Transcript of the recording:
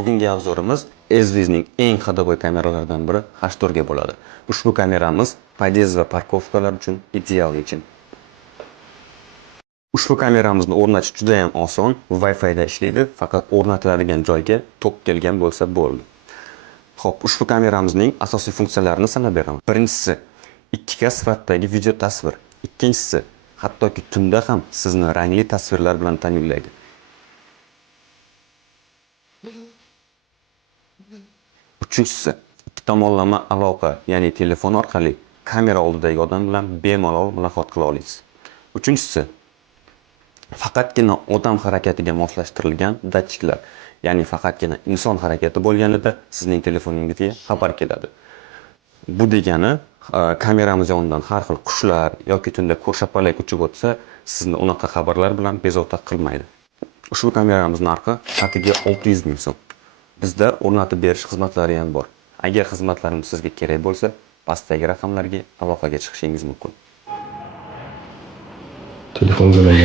Bugungi avzorimiz Ezvizning eng ходовой kameralaridan biri H4 ga bo'ladi. Ushbu kameramiz podyezd va parkovkalar uchun ideal yechim. Ushbu kameramizni o'rnatish juda ham oson, Wi-Fi da ishlaydi, faqat o'rnatiladigan joyga tok kelgan bo'lsa bo'ldi. Xo'p, ushbu kameramizning asosiy funksiyalarini sanab beraman. Birinchisi 2K sifatdagi video tasvir. Ikkinchisi, hattoki tunda ham sizni rangli tasvirlar bilan ta'minlaydi. Uchinchisi, ikki tomonlama aloqa, ya'ni telefon orqali kamera oldidagi odam bilan bemalol muloqot qila olasiz. Uchinchisi, faqatgina odam harakatiga moslashtirilgan datchiklar, ya'ni faqatgina inson harakati bo'lganida sizning telefoningizga xabar keladi. Bu degani, kameramiz yonidan har xil qushlar yoki tunda ko'rshapalak uchib o'tsa, sizni unaqa xabarlar bilan bezovta qilmaydi. Ushbu kameramiz narxi pakiga 600 ming so'm. Bizda o'rnatib berish xizmatlari ham bor. Agar xizmatlarimiz sizga kerak bo'lsa, pastdagi raqamlarga aloqaga chiqishingiz mumkin. Telefon bilan